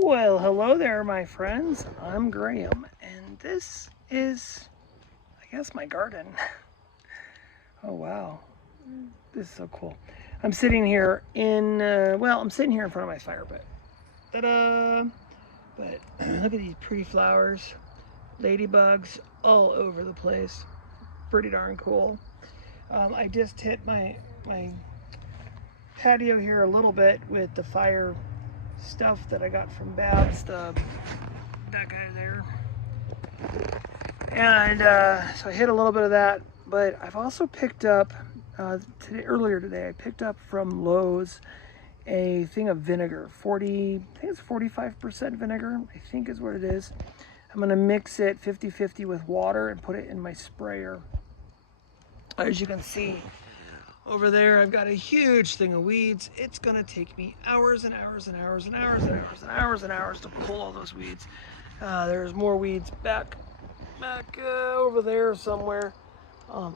Well, hello there, my friends. I'm Graham, and this is, I guess, my garden. Oh, wow. This is so cool. I'm sitting here I'm sitting here in front of my fire pit. Ta-da! But look at these pretty flowers, ladybugs all over the place. Pretty darn cool. I just hit my patio here a little bit with the fire stuff that I got from Babs, that guy there. And so I hit a little bit of that, but I've also picked up, earlier today, I picked up from Lowe's a thing of vinegar, I think it's 45% vinegar, I think is what it is. I'm gonna mix it 50-50 with water and put it in my sprayer. As you can see over there, I've got a huge thing of weeds. It's gonna take me hours and hours and hours and hours and hours and hours and hours to pull all those weeds. There's more weeds back over there somewhere. I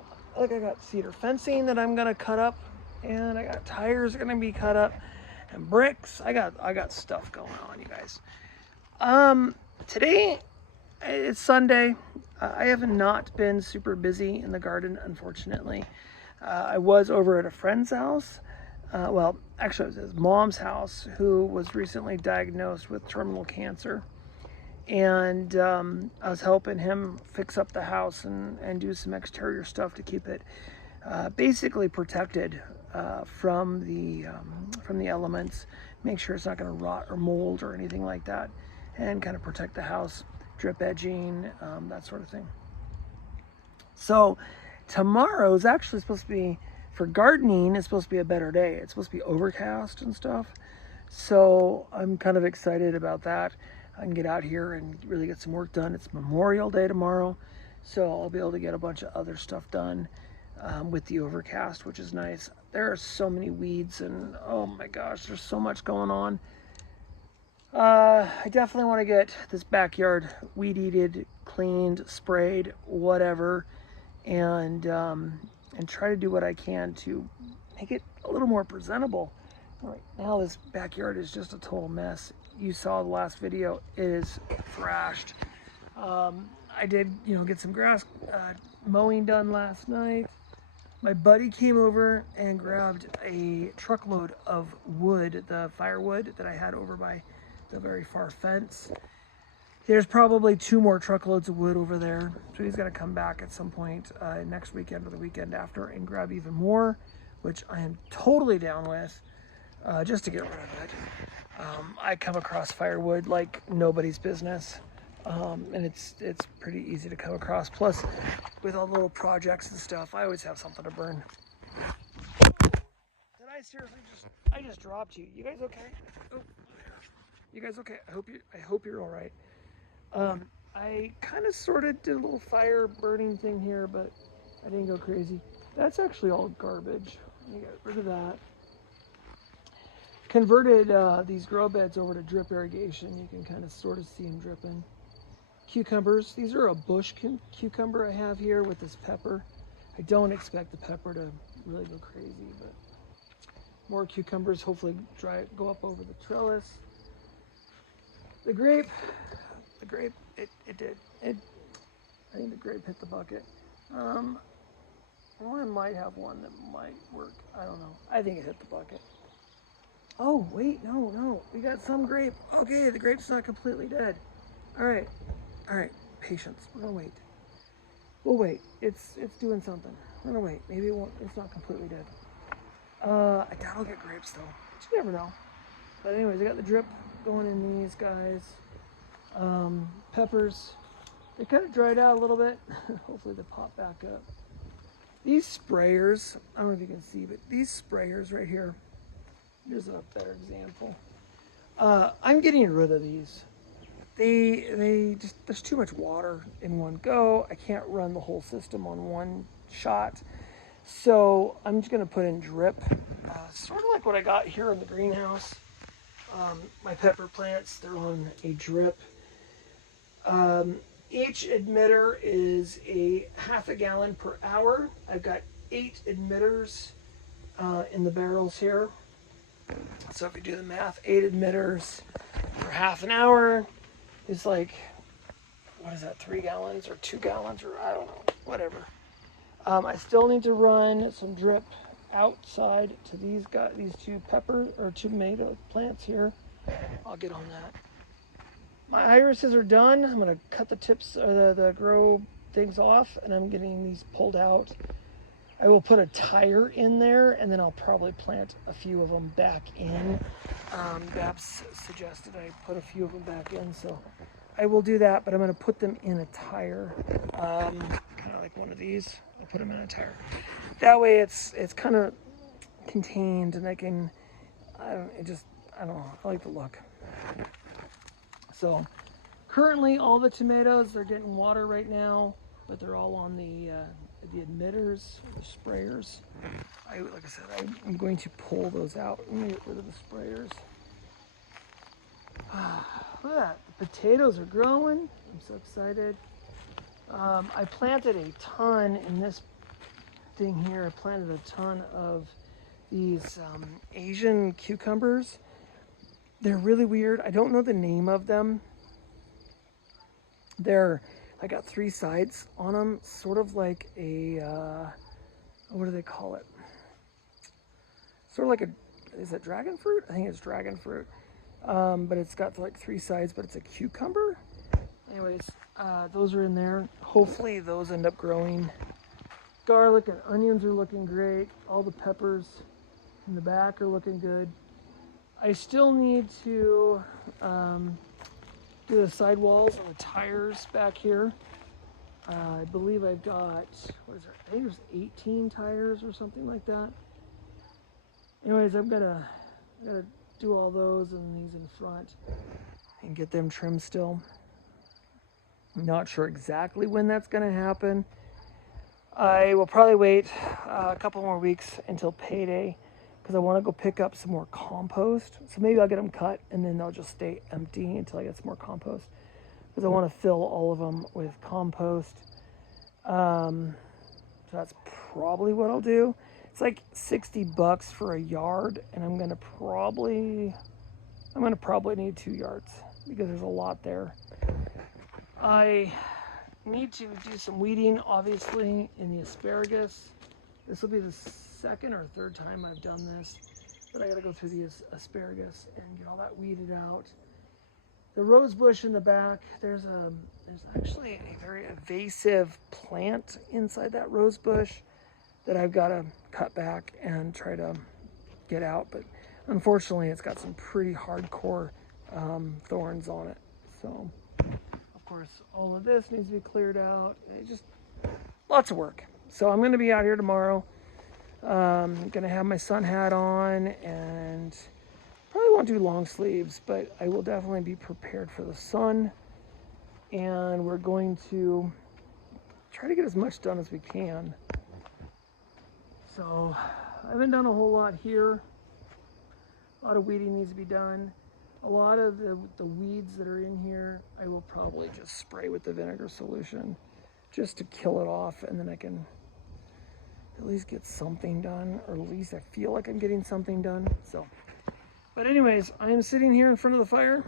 got cedar fencing that I'm gonna cut up, and I got tires gonna be cut up, and bricks. I got stuff going on, you guys. Today it's Sunday. I have not been super busy in the garden, unfortunately. I was over at a friend's house. Well, actually, it was his mom's house, who was recently diagnosed with terminal cancer. And I was helping him fix up the house and do some exterior stuff to keep it basically protected from the elements. Make sure it's not going to rot or mold or anything like that, and kind of protect the house, drip edging, that sort of thing. So tomorrow is actually supposed to be, for gardening, it's supposed to be a better day. It's supposed to be overcast and stuff. So I'm kind of excited about that. I can get out here and really get some work done. It's Memorial Day tomorrow, so I'll be able to get a bunch of other stuff done with the overcast, which is nice. There are so many weeds, and oh my gosh, there's so much going on. I definitely want to get this backyard weed-eated, cleaned, sprayed, whatever, and try to do what I can to make it a little more presentable. Right now, this backyard is just a total mess. You saw the last video; it is thrashed. I did, get some grass mowing done last night. My buddy came over and grabbed a truckload of wood, the firewood that I had over by the very far fence. There's probably 2 more truckloads of wood over there, so he's gonna come back at some point next weekend or the weekend after and grab even more, which I am totally down with, just to get rid of it. I come across firewood like nobody's business, and it's pretty easy to come across. Plus, with all the little projects and stuff, I always have something to burn. Did I seriously I just dropped you? You guys okay? Oh, you guys okay? I hope you're all right. I kind of sort of did a little fire burning thing here, but I didn't go crazy. That's actually all garbage. Let me get rid of that. Converted these grow beds over to drip irrigation. You can kind of sort of see them dripping. Cucumbers. These are a bush cucumber I have here with this pepper. I don't expect the pepper to really go crazy, but more cucumbers. Hopefully go up over the trellis. The grape, it did. I think the grape hit the bucket. I might have one that might work. I don't know. I think it hit the bucket. Oh, wait, no. We got some grape. Okay, the grape's not completely dead. All right. Patience. We're gonna wait. We'll wait. It's doing something. We're gonna wait. Maybe it's not completely dead. I doubt I'll get grapes though. But you never know. But anyways, I got the drip going in these guys. Peppers. They kind of dried out a little bit. Hopefully they pop back up. These sprayers, I don't know if you can see, but these sprayers right here, here's a better example. I'm getting rid of these. There's too much water in one go. I can't run the whole system on one shot. So I'm just gonna put in drip, sort of like what I got here in the greenhouse. My pepper plants, they're on a drip. Each emitter is a half a gallon per hour. I've got 8 emitters in the barrels here. So if you do the math, 8 emitters for half an hour is like, what is that, 3 gallons or 2 gallons, or I don't know, whatever. I still need to run some drip outside to these two tomato plants here. I'll get on that. My irises are done. I'm gonna cut the tips or the grow things off, and I'm getting these pulled out. I will put a tire in there, and then I'll probably plant a few of them back in. Babs suggested I put a few of them back in, so I will do that, but I'm going to put them in a tire, kind of like one of these. I'll put them in a tire. That way it's kind of contained, and I don't know, I like the look. So currently all the tomatoes, they're getting water right now, but they're all on the emitters, the sprayers. Like I said, I'm going to pull those out. I'm going to get rid of the sprayers. Look at that. The potatoes are growing. I'm so excited. I planted a ton in this thing here. I planted a ton of these Asian cucumbers. They're really weird. I don't know the name of them. I got 3 sides on them, sort of like a, what do they call it? Sort of like is it dragon fruit? I think it's dragon fruit. But it's got like 3 sides, but it's a cucumber. Anyways, those are in there. Hopefully those end up growing. Garlic and onions are looking great. All the peppers in the back are looking good. I still need to do the sidewalls and the tires back here. I believe I've got, what is there? I think there's 18 tires or something like that. Anyways, I've got to do all those and these in front and get them trimmed still. I'm not sure exactly when that's going to happen. I will probably wait a couple more weeks until payday because I want to go pick up some more compost. So maybe I'll get them cut and then they'll just stay empty until I get some more compost, because I want to fill all of them with compost. So that's probably what I'll do. It's like $60 for a yard, and I'm gonna probably need 2 yards because there's a lot there. I need to do some weeding, obviously, in the asparagus. This will be the 2nd or 3rd time I've done this, but I gotta go through the asparagus and get all that weeded out. The rose bush in the back, there's actually a very invasive plant inside that rose bush that I've got to cut back and try to get out, but unfortunately it's got some pretty hardcore thorns on it. So of course all of this needs to be cleared out. It's just lots of work. So I'm going to be out here tomorrow. I'm going to have my sun hat on, and probably won't do long sleeves, but I will definitely be prepared for the sun, and we're going to try to get as much done as we can. So I haven't done a whole lot here. A lot of weeding needs to be done. A lot of the weeds that are in here, I will probably just spray with the vinegar solution just to kill it off, and then I can at least get something done, or at least I feel like I'm getting something done. So, but anyways, I am sitting here in front of the fire,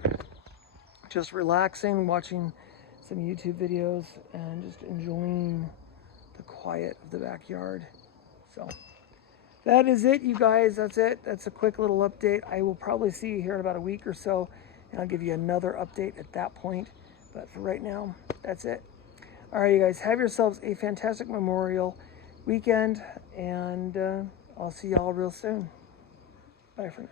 just relaxing, watching some YouTube videos, and just enjoying the quiet of the backyard. So that is it, you guys. That's it. That's a quick little update. I will probably see you here in about a week or so, and I'll give you another update at that point. But for right now, that's it. All right, you guys, have yourselves a fantastic Memorial weekend, and I'll see y'all real soon. Bye for now.